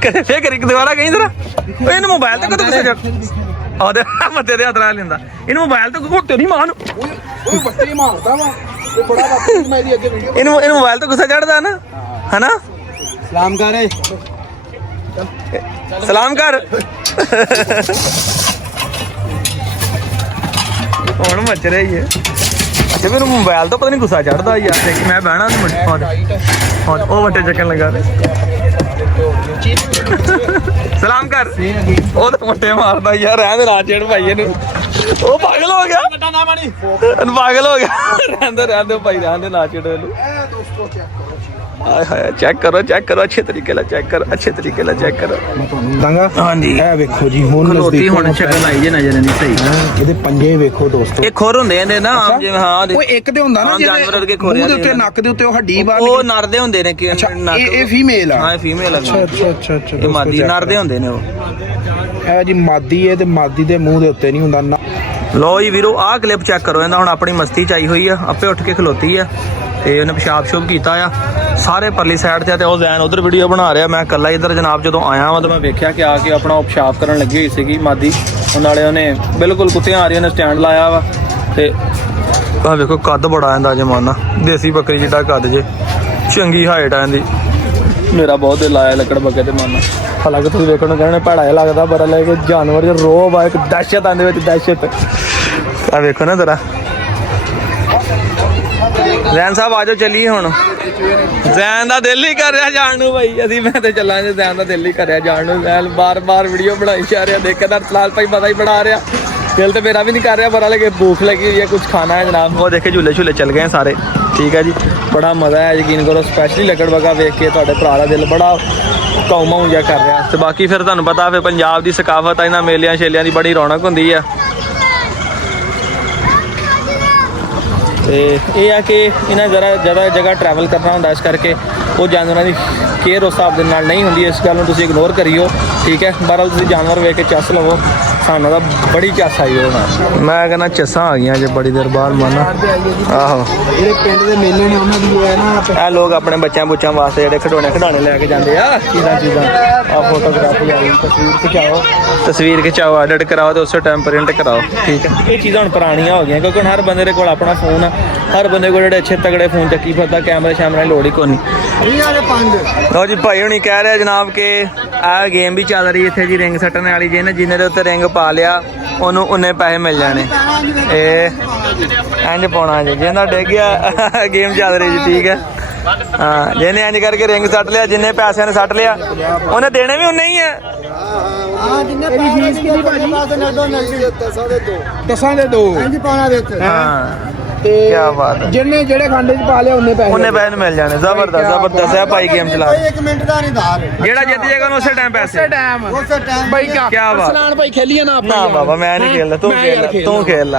ਕਦੇ ਫੇਰ ਕਰੀ ਦੁਬਾਰਾ ਕਹੀਂ ਜ਼ਰਾ ਇਹਨੂੰ ਮੋਬਾਈਲ ਤੇ ਕਦੋਂ ਕਿਸੇ ਉਹਦੇ ਮੱਥੇ ਦੇ ਹੱਥ ਨਾਲ ਲੈਂਦਾ ਇਹਨੂੰ ਮੋਬਾਈਲ ਤੋਂ ਘੁੱਟੇ ਨਹੀਂ ਮਾਰ ਓਏ ਬੱਤੀ ਮਾਰਦਾ ਵਾ ਇਹ ਬੜਾ ਬੱਤੀ ਮੈਂ ਇਹਦੀ ਅੱਗੇ ਵੀਡੀਓ ਇਹਨੂੰ ਮੋਬਾਈਲ ਤੋਂ ਗੁੱਸਾ ਚੜਦਾ ਨਾ ਹਨਾ ਸਲਾਮ ਕਰ ਸਲਾਮ ਕਰ ਹੁਣ ਮੱਚ ਰਿਹਾ ਹੀ ਹੈ ਅੱਛਾ ਮੈਨੂੰ ਮੋਬਾਈਲ ਤੋਂ ਪਤਾ ਨਹੀਂ ਗੁੱਸਾ ਚੜਦਾ ਯਾਰ ਦੇਖ ਮੈਂ ਬਹਿਣਾ ਹੁਣ ਉਹ ਵੱਟੇ ਚੱਕਣ ਲੱਗਾ ਸਲਾਮ ਕਰ ਉਹ ਤਾਂ ਵੱਟੇ ਮਾਰਦਾ ਯਾਰ ਰਹਿੰਦੇ ਰਾਤ ਚੜ ਭਾਈ ਇਹਨੂੰ ਉਹ ਪਾਗਲ ਹੋ ਗਿਆ ਵੱਡਾ ਨਾ ਬਣੀ ਪਾਗਲ ਹੋ ਗਿਆ ਰਹਿੰਦੇ ਭਾਈ ਰਹਿੰਦੇ ਨਾ ਚੜ ਇਹਨੂੰ ਹਾਏ ਹਾਏ ਚੈੱਕ ਕਰੋ ਅੱਛੇ ਤਰੀਕੇ ਨਾਲ ਚੈੱਕ ਕਰੋ ਮੈਂ ਤੁਹਾਨੂੰ ਦੱਸਾਂਗਾ ਹਾਂਜੀ ਇਹ ਵੇਖੋ ਜੀ ਹੁਣ ਖਲੋਤੀ ਹੁਣ ਸ਼ਕਲ ਆਈ ਜੇ ਨਜ਼ਰ ਨਹੀਂ ਸਹੀ ਇਹਦੇ ਪੰਜੇ ਵੇਖੋ ਦੋਸਤੋ ਇਹ ਖੁਰ ਹੁੰਦੇ ਨੇ ਨਾ ਆਮ ਜਿਵੇਂ ਹਾਂ ਉਹ ਇੱਕ ਤੇ ਹੁੰਦਾ ਨਾ ਜਾਨਵਰ ਦੇ ਮੂੰਹ ਦੇ ਉੱਤੇ ਨੱਕ ਦੇ ਉੱਤੇ ਉਹ ਹੱਡੀ ਬਾਹਰ ਉਹ ਨਰਦੇ ਹੁੰਦੇ ਨੇ ਕਿ ਇਹ ਫੀਮੇਲ ਆ ਹਾਂ ਇਹ ਫੀਮੇਲ ਆ ਅੱਛਾ ਇਹ ਮਾਦੀ ਨਰਦੇ ਹੁੰਦੇ ਨੇ ਉਹ ਇਹ ਜੀ ਮਾਦੀ ਹੈ ਤੇ ਮਾਦੀ ਦੇ ਮੂੰਹ ਦੇ ਉੱਤੇ ਨਹੀਂ ਹੁੰਦਾ ਲੋ ਜੀ ਵੀਰੋ ਆਹ ਕਲਿੱਪ ਚੈੱਕ ਕਰੋ ਇਹਦਾ ਹੁਣ ਆਪਣੀ ਮਸਤੀ ਚ ਆਈ ਹੋਈ ਆ ਆਪੇ ਉੱਠ ਕੇ ਖਲੋਤੀ ਆ ਤੇ ਉਹਨੇ ਪਿਸ਼ਾਬ ਸ਼ੁਭ ਕੀਤਾ ਆ ਸਾਰੇ ਪਰਲੀ ਸਾਈਡ ਤੇ ਉਹ ਜ਼ੈਨ ਉਧਰ ਵੀਡੀਓ ਬਣਾ ਰਿਹਾ ਮੈਂ ਇਕੱਲਾ ਇੱਧਰ ਜਨਾਬ ਜਦੋਂ ਆਇਆ ਵਾਂ ਤਾਂ ਮੈਂ ਵੇਖਿਆ ਕਿ ਆ ਕੇ ਆਪਣਾ ਉਹ ਪਿਸ਼ਾਬ ਕਰਨ ਲੱਗੀ ਹੋਈ ਸੀਗੀ ਮਾਦੀ ਉਹ ਨਾਲੇ ਉਹਨੇ ਬਿਲਕੁਲ ਕੁੱਤਿਆਂ ਆ ਰਹੀਆਂ ਨੇ ਸਟੈਂਡ ਲਾਇਆ ਵਾ ਤੇ ਆਹ ਵੇਖੋ ਕੱਦ ਬੜਾ ਆਂਦਾ ਜਮਾਨਾ ਦੇਸੀ ਬੱਕਰੀ ਜਿੱਡਾ ਕੱਦ ਜੇ ਚੰਗੀ ਹਾਈਟ ਆ ਇਹਦੀ ਮੇਰਾ ਬਹੁਤ ਦਿਲ ਆਇਆ ਲੱਕੜ ਬੱਗੇ ਤੇ ਮਾਨਾ ਹਾਲਾਂਕਿ ਤੁਸੀਂ ਵੇਖਣ ਨੂੰ ਕਹਿੰਦੇ ਭੈੜਾ ਜਿਹਾ ਲੱਗਦਾ ਪਰ ਲੈ ਕੇ ਜਾਨਵਰ ਜੋ ਰੋਬ ਆ ਇੱਕ ਦਹਿਸ਼ਤ ਆਂਦੇ ਵਿੱਚ ਦਹਿਸ਼ਤ ਆ ਵੇਖੋ ਨਾ ਜ਼ਰਾ ਜ਼ੈਨ ਸਾਹਿਬ ਆਜੋ ਚੱਲੀਏ ਹੁਣ ਜ਼ੈਨ ਦਾ ਦਿਲ ਹੀ ਕਰ ਰਿਹਾ ਜਾਣ ਨੂੰ ਭਾਈ ਅਸੀਂ ਮੈਂ ਤੇ ਚੱਲਾਂਗੇ ਜ਼ੈਨ ਦਾ ਦਿਲ ਹੀ ਕਰ ਰਿਹਾ ਜਾਣ ਨੂੰ ਜ਼ੈਨ ਬਾਰ ਵੀਡੀਓ ਬਣਾਈ ਜਾ ਰਿਹਾ ਦੇਖਦਾ ਲਾਲ ਭਾਈ ਪਤਾ ਹੀ ਬਣਾ ਰਿਹਾ ਦਿਲ ਤੇ ਮੇਰਾ ਵੀ ਨਹੀਂ ਕਰ ਰਿਹਾ ਪਰ ਹਾਲੇ ਭੁੱਖ ਲੱਗੀ ਹੋਈ ਹੈ ਕੁਝ ਖਾਣਾ ਹੈ ਜਨਾਬ ਉਹ ਦੇਖੇ ਝੂਲੇ ਚੱਲ ਗਏ ਸਾਰੇ ਠੀਕ ਹੈ ਜੀ ਬੜਾ ਮਜ਼ਾ ਹੈ ਯਕੀਨ ਕਰੋ ਸਪੈਸ਼ਲੀ ਲੱਕੜ ਵਗਾ ਵੇਖ ਕੇ ਤੁਹਾਡੇ ਭਰਾ ਦਾ ਦਿਲ ਬੜਾ ਕੌਮਾਂ ਜਿਹਾ ਕਰ ਰਿਹਾ ਤੇ ਬਾਕੀ ਫਿਰ ਤੁਹਾਨੂੰ ਪਤਾ ਫਿਰ ਪੰਜਾਬ ਦੀ ਸਕਾਫਤ ਆ ਇਹਨਾਂ ਮੇਲਿਆਂ ਛੇਲਿਆਂ ਦੀ ਬੜੀ ਰੌਣਕ ਹੁੰਦੀ ਆ ਤੇ ਇਹ ਆ ਕਿ ਇਹਨਾਂ ਜ਼ਿਆਦਾ ਜਗ੍ਹਾ ਟਰੈਵਲ ਕਰਨਾ ਹੁੰਦਾ ਇਸ ਕਰਕੇ ਉਹ ਜਾਨਵਰਾਂ ਦੀ ਕੇਅਰ ਉਸ ਹਿਸਾਬ ਦੇ ਨਾਲ ਨਹੀਂ ਹੁੰਦੀ ਇਸ ਗੱਲ ਨੂੰ ਤੁਸੀਂ ਇਗਨੋਰ ਕਰਿਓ ਠੀਕ ਹੈ ਬਹਰਹਾਲ ਤੁਸੀਂ ਜਾਨਵਰ ਵੇਖ ਕੇ ਚੱਸ ਲਵੋ ਸਾਨੂੰ ਤਾਂ ਬੜੀ ਚੱਸ ਆਈ ਉਹ ਮੈਂ ਕਹਿੰਦਾ ਚੱਸਾਂ ਆ ਗਈਆਂ ਜੇ ਬੜੀ ਦੇਰ ਬਾਅਦ ਮਾਨਾ ਆਹੋ ਜਿਹੜੇ ਪਿੰਡ ਦੇ ਮੇਲੇ ਨੇ ਉਹਨਾਂ ਦੀ ਹੈ ਨਾ ਇਹ ਲੋਕ ਆਪਣੇ ਬੱਚਿਆਂ ਵਾਸਤੇ ਜਿਹੜੇ ਖਿਡੌਣੇ ਲੈ ਕੇ ਜਾਂਦੇ ਆ ਚੀਜ਼ਾਂ ਆ ਫੋਟੋਗ੍ਰਾਫੀ ਆਈ ਤਸਵੀਰ ਖਿਚਾਓ ਐਡਿਟ ਕਰਾਓ ਤੇ ਉਸੇ ਟਾਈਮ ਪ੍ਰਿੰਟ ਕਰਾਓ ਠੀਕ ਹੈ ਇਹ ਚੀਜ਼ਾਂ ਹੁਣ ਪੁਰਾਣੀਆਂ ਹੋ ਗਈਆਂ ਕਿਉਂਕਿ ਹੁਣ ਹਰ ਬੰਦੇ ਦੇ ਕੋਲ ਆਪਣਾ ਫੋਨ ਆ ਹਰ ਬੰਦੇ ਕੋਲ ਜਿਹੜੇ ਅੱਛੇ ਤਗੜੇ ਫੋਨ ਚੱਕੀ ਫਿਰਦਾ ਕੈਮਰੇ ਸ਼ੈਮਰੇ ਲੋੜ ਹੀ ਕੋਈ ਨਹੀਂ ਲਓ ਜੀ ਭਾਈ ਹੁਣੀ ਕਹਿ ਰਿਹਾ ਜਨਾਬ ਕਿ ਆਹ ਗੇਮ ਵੀ ਚੱਲ ਰਹੀ ਇੱਥੇ ਜੀ ਰਿੰਗ ਸੱਟਣ ਵਾਲੀ ਜਿਹਨੇ ਦੇ ਉੱਤੇ ਰਿੰਗ ਪਾ ਲਿਆ ਉਹਨੂੰ ਉਨੇ ਪੈਸੇ ਮਿਲ ਜਾਣੇ ਇਹ ਇੰਝ ਪਾਉਣਾ ਜੀ ਜਿਹਦਾ ਡਿੱਗ ਗਿਆ ਗੇਮ ਚੱਲ ਰਹੀ ਜੀ ਠੀਕ ਹੈ ਹਾਂ ਜਿਹਨੇ ਇੰਝ ਕਰਕੇ ਰਿੰਗ ਸੱਟ ਲਿਆ ਜਿੰਨੇ ਪੈਸਿਆਂ ਨੇ ਸੱਟ ਲਿਆ ਉਹਨੇ ਦੇਣੇ ਵੀ ਉਨੇ ਹੀ ਆ ਦਸਾਂ ਦੇ ਦੋ ਹਾਂ ਤੇ ਕੀ ਬਾਤ ਹੈ ਜਿਹੜੇ ਖਾਂਡੇ 'ਚ ਪਾ ਲਿਆ ਉਹਨੇ ਪੈਸੇ ਮਿਲ ਜਾਣੇ ਜ਼ਬਰਦਸਤ ਹੈ ਭਾਈ ਗੇਮ ਚਲਾ 1 ਮਿੰਟ ਦਾ ਨਹੀਂ ਧਾਰ ਜਿਹੜਾ ਜਿੱਤ ਜਾਏਗਾ ਉਹਨੂੰ ਉਸੇ ਟਾਈਮ ਪੈਸੇ ਉਸੇ ਟਾਈਮ ਬਾਈ ਕੀ ਬਾਤ ਸਲਾਨ ਭਾਈ ਖੇਲੀਏ ਨਾ ਨਾ ਬਾਬਾ ਮੈਂ ਨਹੀਂ ਖੇਲਦਾ ਤੂੰ ਖੇਲ ਲੈ ਤੂੰ ਖੇਲ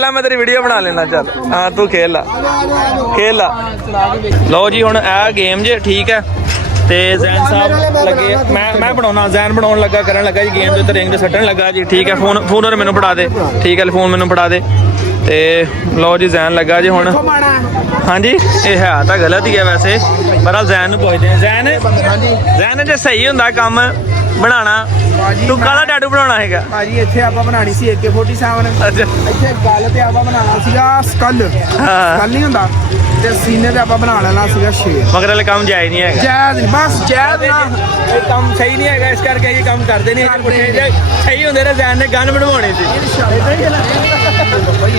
ਲੈ ਮੈਂ ਤੇਰੀ ਵੀਡੀਓ ਬਣਾ ਲੈਣਾ ਚੱਲ ਹਾਂ ਤੂੰ ਖੇਲ ਲੈ ਲਓ ਜੀ ਹੁਣ ਇਹ ਗੇਮ ਜੇ ਠੀਕ ਹੈ ਤੇ ਜ਼ੈਨ ਸਾਹਿਬ ਲੱਗੇ ਮੈਂ ਬਣਾਉਣਾ ਜ਼ੈਨ ਬਣਾਉਣ ਲੱਗਾ ਕਰਨ ਲੱਗਾ ਜੀ ਗੇਮ ਦੇ ਉੱਤੇ ਰਿੰਗ ਦੇ ਸੱਟਣ ਲੱਗਾ ਜੀ ਠੀਕ ਹੈ ਫੋਨ ਮੈਨੂੰ ਫੜਾ ਦੇ ਠੀਕ ਹੈ ਫੋਨ ਮੈਨੂੰ ਫੜਾ ਦੇ ਤੇ ਲਓ ਜੀ ਜ਼ੈਨ ਲੱਗਾ ਜੀ ਹੁਣ। ਹਾਂਜੀ ਇਹ ਹੈ ਤਾਂ ਗਲਤ ਹੀ ਹੈ ਵੈਸੇ, ਪਰ ਜ਼ੈਨ ਨੂੰ ਪੁੱਛਦੇ ਆ। ਜ਼ੈਨ ਜੇ ਸਹੀ ਹੁੰਦਾ ਕੰਮ ਬਣਾਉਣਾ, ਤੂੰ ਕਾਹਦਾ ਟੈਟੂ ਬਣਾਉਣਾ ਹੈਗਾ? ਭਾਜੀ ਇੱਥੇ ਆਪਾਂ ਬਣਾਣੀ ਸੀ AK-47। ਅੱਛਾ ਇੱਥੇ ਗੱਲ ਤੇ ਆਪਾਂ ਬਣਾਉਣਾ ਸੀਗਾ ਸਕਲ ਨਹੀਂ ਹੁੰਦਾ, ਤੇ ਸੀਨੇ ਤੇ ਆਪਾਂ ਬਣਾ ਲੈਣਾ ਸੀਗਾ ਸ਼ੇਰ। ਮਗਰ ਵਾਲੇ ਕੰਮ ਜਾਇਜ਼ ਨਹੀਂ ਹੈਗਾ। ਜਾਇਜ਼ ਨਹੀਂ, ਬਸ ਜਾਇਜ਼ ਨਾ। ਇਹ ਕੰਮ ਸਹੀ ਨਹੀਂ ਹੈਗਾ, ਇਸ ਕਰਕੇ ਇਹ ਕੰਮ ਕਰਦੇ ਨਹੀਂ ਪੁੱਠੇ। ਜੇ ਸਹੀ ਹੁੰਦੇ ਨੇ ਜ਼ੈਨ ਨੇ ਗਨ ਬਣਵਾਉਣੀ ਸੀ,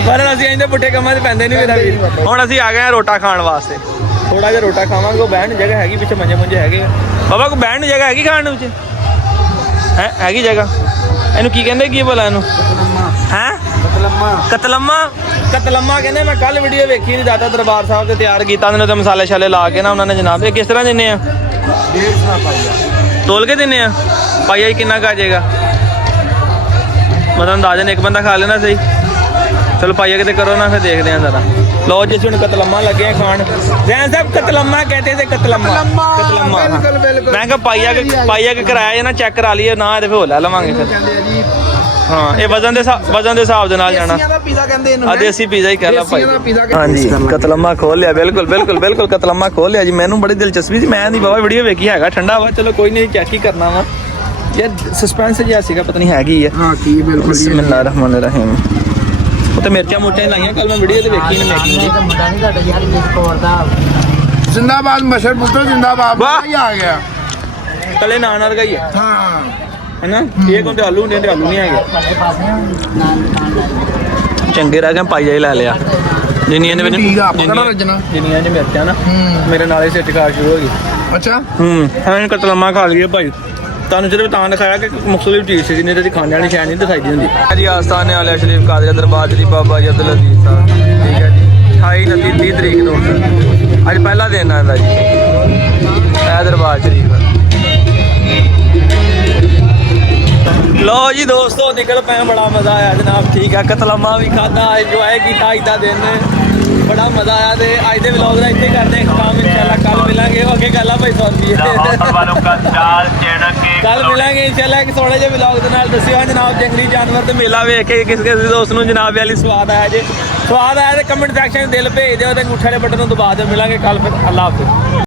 ਪਰ ਅਸੀਂ ਇਹਦੇ ਪੁੱਠੇ ਕੰਮਾਂ 'ਚ ਪੈਂਦੇ ਨਹੀਂ ਮੇਰਾ ਵੀਰ। ਹੁਣ ਅਸੀਂ ਆ ਗਏ ਆ ਰੋਟਾ ਖਾਣ ਵਾਸਤੇ, ਥੋੜਾ ਜਿਹਾ ਰੋਟਾ ਖਾਵਾਂਗੇ। ਉਹ ਬਹਿਣ ਨੂੰ ਜਗ੍ਹਾ ਹੈਗੀ ਪਿੱਛੇ, ਮੰਜੇ ਮੁੰਜੇ ਹੈਗੇ ਬਾਬਾ। ਕੋਈ ਬਹਿਣ ਨੂੰ ਜਗ੍ਹਾ ਹੈਗੀ ਖਾਣ ਨੂੰ ਵਿੱਚ? ਹੈਗੀ ਜਗ੍ਹਾ? ਇਹਨੂੰ ਕੀ ਕਹਿੰਦੇ, ਕੀ ਬੋਲਾ ਇਹਨੂੰ? ਹੈ ਕਤਲੰਮਾ ਕਹਿੰਦੇ। ਮੈਂ ਕੱਲ ਵੀਡੀਓ ਵੇਖੀ ਨਹੀਂ, ਦਾਤਾ ਦਰਬਾਰ ਸਾਹਿਬ ਤੇ ਤਿਆਰ ਕੀਤਾ ਉਹਨਾਂ ਨੇ ਮਸਾਲੇ ਛਾਲੇ ਲਾ ਕੇ ਨਾ ਉਹਨਾਂ ਨੇ ਜਨਾਬ। ਇਹ ਕਿਸ ਤਰ੍ਹਾਂ ਦਿੰਦੇ ਆ? 150 ਪਾਈਆ ਤੋਲ ਕੇ ਦਿੰਦੇ ਆ? ਪਾਈਆ ਹੀ ਕਿੰਨਾ ਕੁ ਆ ਜਾਏਗਾ ਮਤਲਬ ਅੰਦਾਜ਼ਨ? ਇੱਕ ਬੰਦਾ ਖਾ ਲੈਣਾ ਸਹੀ। ਚਲੋ ਪਾਈਆ ਕਿਤੇ ਕਰੋ ਨਾ, ਫਿਰ ਦੇਖਦੇ ਆ ਜ਼ਰਾ। ਲਓ ਜੀ ਅਸੀਂ ਹੁਣ ਕਤਲੰਮਾ ਲੱਗੇ ਆ ਖਾਣ। ਜ਼ੈਨ ਸਾਹਿਬ ਕਤਲੰਮਾ ਕਹਤੇ थे, ਕਤਲੰਮਾ। ਮੈਂ ਕਿਹਾ ਪਾਈਆ ਕਿ ਕਰਾਇਆ ਜੇ ਨਾ ਚੈੱਕ ਕਰਾ ਲਈਏ ਨਾ, ਇਹਦੇ ਫਿਰ ਹੋ ਲੈ ਲਵਾਂਗੇ ਫਿਰ। ਹਾਂ ਇਹ ਵਜ਼ਨ ਦੇ ਹਿਸਾਬ ਦੇ ਨਾਲ ਜਾਣਾ। ਆ ਦੇਸੀ ਪੀਜ਼ਾ ਹੀ ਕਹਿ ਲਾ ਭਾਈ। ਹਾਂਜੀ ਕਤਲੰਮਾ ਖੋਲ ਲਿਆ, ਬਿਲਕੁਲ ਕਤਲੰਮਾ ਖੋਲ ਲਿਆ ਜੀ। ਮੈਨੂੰ ਬੜੀ ਦਿਲਚਸਪੀ ਸੀ, ਮੈਂ ਨਹੀਂ ਬਾਬਾ ਵੀਡੀਓ ਵੇਖੀ, ਹੈਗਾ ਠੰਡਾ ਵਾ। ਚਲੋ ਕੋਈ ਨਹੀਂ, ਚੈੱਕ ਹੀ ਕਰਨਾ ਵਾ ਯਾਰ। ਸਸਪੈਂਸ ਜਿਹਾ ਸੀਗਾ, ਪਤਾ ਨਹੀਂ ਹੈਗੀ ਆ। ਹਾਂ ਕੀ ਬਿਲਕੁਲ। ਬਿਸਮਿਲ੍ਲਾਹਿਰ ਰਹਿਮਾਨਿਰ ਰਹੀਮ। ਉਹ ਤੇ ਮਿਰਚਾਂ ਮੋਟਾਂ ਲਾਈਆਂ, ਕੱਲ ਮੈਂ ਵੀਡੀਓ ਤੇ ਵੇਖੀ ਨੇ ਮੈਕਿੰਗ ਦੀ। ਮੁੰਡਾ ਨਹੀਂ ਤੁਹਾਡਾ ਯਾਰ ਜਿਸਕੌਰ ਦਾ ਜ਼ਿੰਦਾਬਾਦ ਮਸ਼ਹੂਰ ਪੁੱਤਰ ਜ਼ਿੰਦਾਬਾਦ। ਵਾਹ ਹੀ ਆ ਗਿਆ। ਤਲੇ ਨਾਨ ਵਰਗਾ ਹੀ ਹੈ ਹਾਂ ਹੈਨਾ। ਇਹ ਕੋਲ ਤੇ ਆਲੂ ਹੁੰਦੇ, ਤੇ ਆਲੂ ਨਹੀਂ ਹੈਗੇ। ਚੰਗੇ ਰਹਿ ਗਏ, ਪਾਈਆ ਹੀ ਲੈ ਲਿਆ। ਜਿੰਨੀਆਂ ਦੇ ਠੀਕ ਆ, ਪਕੜੋ ਰੱਜਣਾ। ਜਿੰਨੀਆਂ ਚ ਮਿਰਚਾਂ ਨਾ ਮੇਰੇ ਨਾਲੇ ਸਿੱਟ ਖਾ ਸ਼ੁਰੂ ਹੋ ਗਈ। ਅੱਛਾ ਐਵੇਂ ਕਤਲੰਮਾ ਖਾ ਲਈਏ ਭਾਈ। ਤੁਹਾਨੂੰ ਸਿਰਫ ਤਾਂ ਦਿਖਾਇਆ ਕਿ ਮੁਖਤਲਿਫ ਚੀਜ਼ ਸੀ, ਜਿੰਨੇ ਤੇ ਖਾਣੇ ਵਾਲੀ ਸ਼ੈ ਨਹੀਂ ਦਿਖਾਈ ਦੀ ਹੁੰਦੀ। ਜੀ ਆਸਥਾਨੇ ਵਾਲੇ ਸ਼ਰੀਫ ਕਾਦਰੀ ਦਰਬਾਰ ਜੀ ਬਾਬਾ ਜੀ ਅਬਦੁਲ ਅਜ਼ੀਜ਼ ਸਾਹਿਬ, ਠੀਕ ਹੈ ਜੀ। 28 29 30 ਤਰੀਕ ਨੂੰ ਅੱਜ ਪਹਿਲਾ ਦਿਨ ਆਂਦਾ ਜੀ ਇਹ ਦਰਬਾਰ ਸ਼ਰੀਫ। ਲੋ ਜੀ ਦੋਸਤੋ ਨਿਕਲ ਪਏ, ਬੜਾ ਮਜ਼ਾ ਆਇਆ ਜਨਾਬ। ਠੀਕ ਹੈ ਕਤਲੰਮਾ ਵੀ ਖਾਦਾ, ਇੰਜੋਏ ਕੀਤਾ ਅੱਜ ਦਾ ਦਿਨ, ਬੜਾ ਮਜ਼ਾ ਆਇਆ। ਤੇ ਅੱਜ ਦੇ ਵਲੌਗ ਦਾ ਇੱਥੇ ਕਰਦੇ ਹਾਂ ਖਤਮ। ਇਨਸ਼ਾਅੱਲਾ ਕੱਲ ਮਿਲਾਂਗੇ। ਅੱਗੇ ਗੱਲ ਆ ਭਾਈ 100 ਰੁਪਏ ਕੱਲ ਮਿਲਾਂਗੇ ਇਨਸ਼ਾਅੱਲਾ ਇੱਕ ਥੋੜੇ ਜਿਹੇ ਵਲੌਗ ਦੇ ਨਾਲ। ਦੱਸਿਓ ਜਨਾਬ ਜੰਗਲੀ ਜਾਨਵਰ ਤੇ ਮੇਲਾ ਵੇਖ ਕੇ ਕਿਸ ਦੋਸਤ ਨੂੰ ਜਨਾਬ ਵਾਲੀ ਸਵਾਦ ਆਇਆ ਜੇ। ਸਵਾਦ ਆਇਆ ਤੇ ਕਮੈਂਟ ਸੈਕਸ਼ਨ ਦਿਲ ਭੇਜ ਦਿਓ ਤੇ ਅੰਗੂਠੇ ਵਾਲੇ ਬਟਨ ਨੂੰ ਦਬਾ ਦਿਓ। ਮਿਲਾਂਗੇ ਕੱਲ ਫਿਰ। ਅੱਲਾ ਹਾਫਿਜ਼।